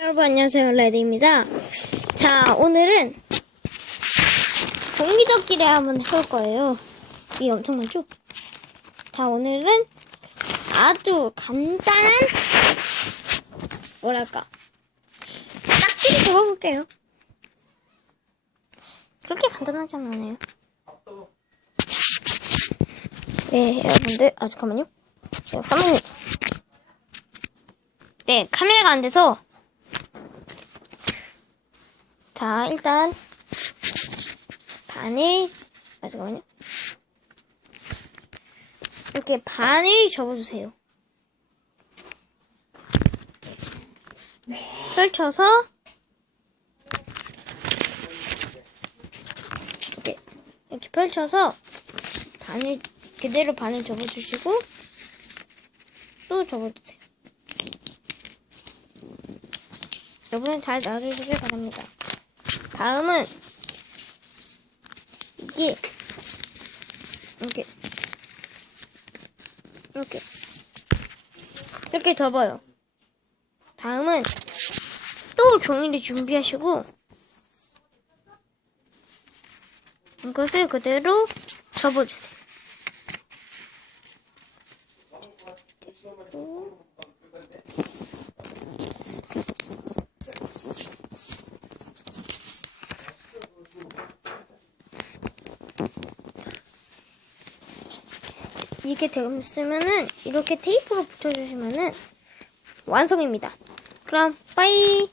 여러분 안녕하세요. 레디입니다. 자 오늘은 공기접기를 한번 해볼 거예요. 이게 엄청 많죠? 자 오늘은 아주 간단한 뭐랄까. 딱지를 접어볼게요. 그렇게 간단하지 않아요. 네 여러분들. 아 잠깐만요. 제가 화면이 네 카메라가 안 돼서 자, 일단 반을 아 잠깐만요. 이렇게 반을 접어주세요. 펼쳐서 이렇게 이렇게 펼쳐서 반을 그대로 반을 접어주시고 또 접어주세요. 여러분 잘 놔주시길 바랍니다. 다음은 이게 이렇게 이렇게 이렇게 접어요. 다음은 또 종이를 준비하시고 이것을 그대로 접어주세요. 이렇게 됐으면은 이렇게 테이프로 붙여주시면은 완성입니다. 그럼 빠이.